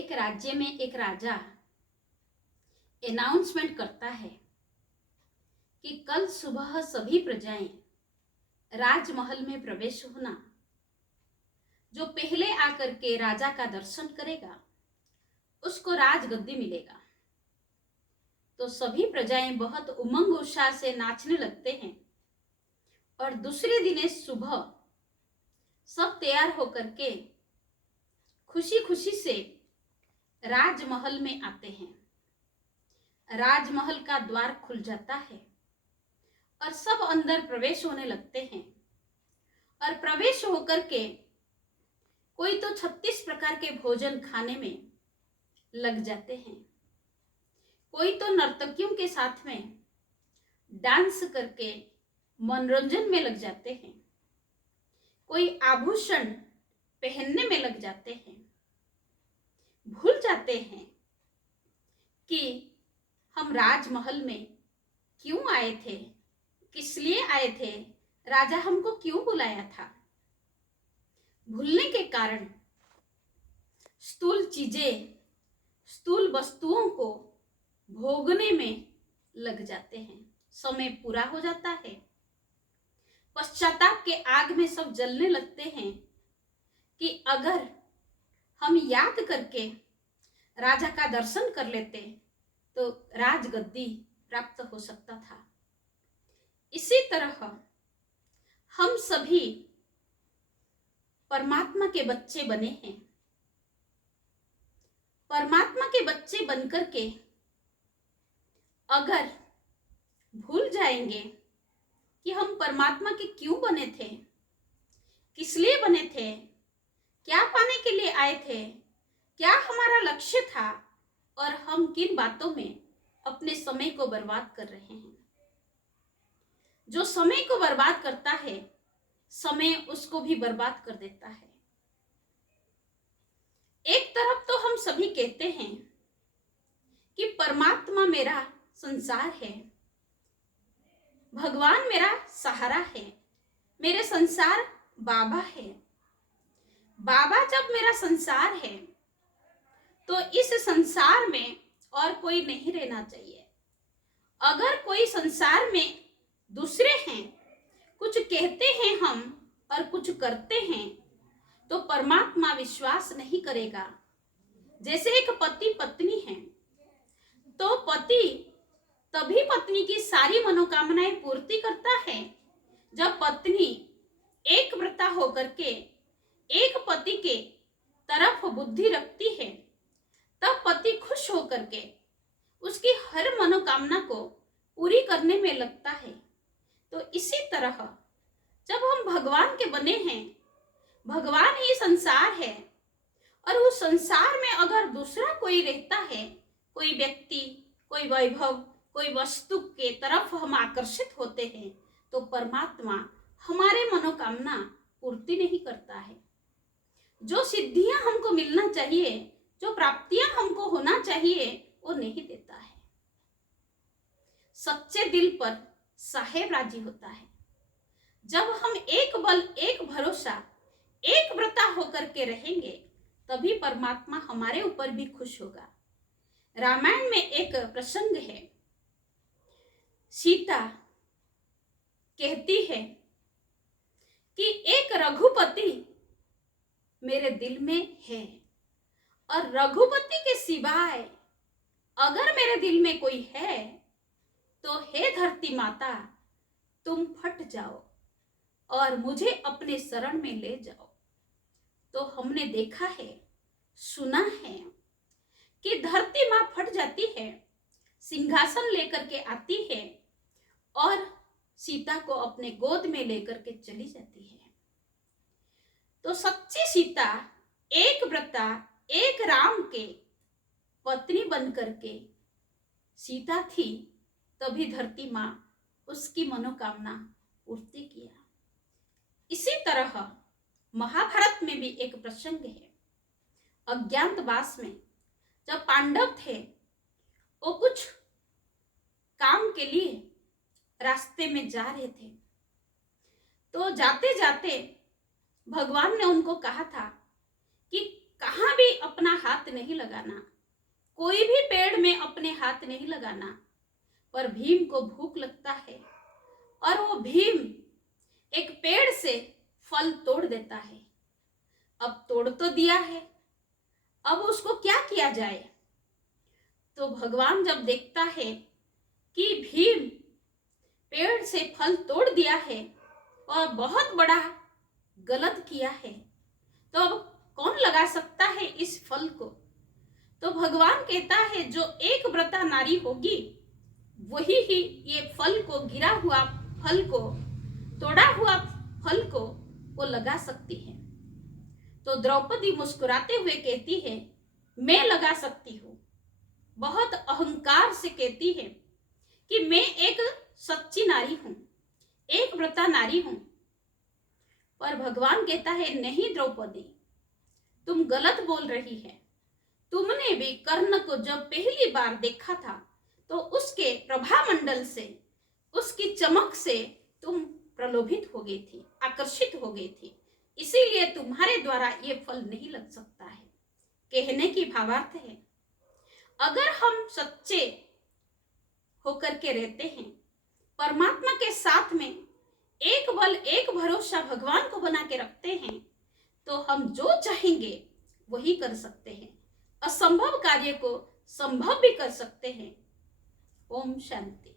एक राज्य में एक राजा अनाउंसमेंट करता है कि कल सुबह सभी प्रजाएं राजमहल में प्रवेश होना। जो पहले आकर के राजा का दर्शन करेगा उसको राजगद्दी मिलेगा। तो सभी प्रजाएं बहुत उमंग उत्साह से नाचने लगते हैं और दूसरे दिन सुबह सब तैयार होकर के खुशी खुशी से राजमहल में आते हैं। राजमहल का द्वार खुल जाता है और सब अंदर प्रवेश होने लगते हैं और प्रवेश होकर के कोई तो 36 प्रकार के भोजन खाने में लग जाते हैं, कोई तो नर्तकियों के साथ में डांस करके मनोरंजन में लग जाते हैं, कोई आभूषण पहनने में लग जाते हैं। भूल जाते हैं कि हम राजमहल में क्यों आए थे, किस लिए आए थे, राजा हमको क्यों बुलाया था। भूलने के कारण स्थूल चीजें, स्थूल वस्तुओं को भोगने में लग जाते हैं। समय पूरा हो जाता है। पश्चाताप के आग में सब जलने लगते हैं कि अगर हम याद करके राजा का दर्शन कर लेते तो राजगद्दी प्राप्त हो सकता था। इसी तरह हम सभी परमात्मा के बच्चे बने हैं। परमात्मा के बच्चे बनकर के अगर भूल जाएंगे कि हम परमात्मा के क्यों बने थे, किस लिए बने थे, क्या पाने के लिए आए थे, क्या हमारा लक्ष्य था और हम किन बातों में अपने समय को बर्बाद कर रहे हैं। जो समय को बर्बाद करता है, समय उसको भी बर्बाद कर देता है। एक तरफ तो हम सभी कहते हैं कि परमात्मा मेरा संसार है, भगवान मेरा सहारा है, मेरे संसार बाबा है। बाबा जब मेरा संसार है तो इस संसार में और कोई नहीं रहना चाहिए। अगर कोई संसार में दूसरे हैं, कुछ कहते हैं हम और कुछ करते हैं, तो परमात्मा विश्वास नहीं करेगा। जैसे एक पति पत्नी है तो पति तभी पत्नी की सारी मनोकामनाएं पूर्ति करता है जब पत्नी एक व्रता होकर के एक पति के तरफ बुद्धि रखती है। तब पति खुश होकर के उसकी हर मनोकामना को पूरी करने में लगता है। तो इसी तरह जब हम भगवान के बने हैं, भगवान ही संसार है और उस संसार में अगर दूसरा कोई रहता है, कोई व्यक्ति, कोई वैभव, कोई वस्तु के तरफ हम आकर्षित होते हैं, तो परमात्मा हमारे मनोकामना पूर्ति नहीं करता है। जो सिद्धियां हमको मिलना चाहिए, जो प्राप्तियां हमको होना चाहिए, वो नहीं देता है। सच्चे दिल पर साहेब राजी होता है। जब हम एक बल, एक भरोसा, एक व्रता होकर के रहेंगे तभी परमात्मा हमारे ऊपर भी खुश होगा। रामायण में एक प्रसंग है। सीता कहती है कि एक रघुपति मेरे दिल में है और रघुपति के सिवाय अगर मेरे दिल में कोई है तो हे धरती माता, तुम फट जाओ और मुझे अपने शरण में ले जाओ। तो हमने देखा है, सुना है कि धरती माँ फट जाती है, सिंहासन लेकर के आती है और सीता को अपने गोद में लेकर के चली जाती है। तो सच्ची सीता एक व्रता, एक राम के पत्नी बनकर के सीता थी, तभी धरती माँ उसकी मनोकामना पूर्ति किया। इसी तरह महाभारत में भी एक प्रसंग है। अज्ञातवास में जब पांडव थे, वो कुछ काम के लिए रास्ते में जा रहे थे, तो जाते जाते भगवान ने उनको कहा था कि कहाँ कहाँ भी अपना हाथ नहीं लगाना, कोई भी पेड़ में अपने हाथ नहीं लगाना। पर भीम को भूख लगता है और वो भीम एक पेड़ से फल तोड़ देता है। अब तोड़ तो दिया है, अब उसको क्या किया जाए? तो भगवान जब देखता है कि भीम पेड़ से फल तोड़ दिया है और बहुत बड़ा गलत किया है, तो अब कौन लगा सकता है इस फल को? तो भगवान कहता है जो एक व्रता नारी होगी वही ही ये फल को, गिरा हुआ फल को, तोड़ा हुआ फल को वो लगा सकती है। तो द्रौपदी मुस्कुराते हुए कहती है, मैं लगा सकती हूँ। बहुत अहंकार से कहती है कि मैं एक सच्ची नारी हूं, एक व्रता नारी हूं। पर भगवान कहता है, नहीं द्रौपदी, तुम गलत बोल रही है। तुमने भी कर्ण को जब पहली बार देखा था तो उसके प्रभामंडल से, उसकी चमक से तुम प्रलोभित हो गई थी, आकर्षित हो गई थी, इसीलिए तुम्हारे द्वारा ये फल नहीं लग सकता है। कहने की भावार्थ है, अगर हम सच्चे होकर के रहते हैं, परमात्मा के साथ में एक बल एक भरोसा भगवान को बना के रखते हैं, तो हम जो चाहेंगे वही कर सकते हैं, असंभव कार्य को संभव भी कर सकते हैं। ओम शांति।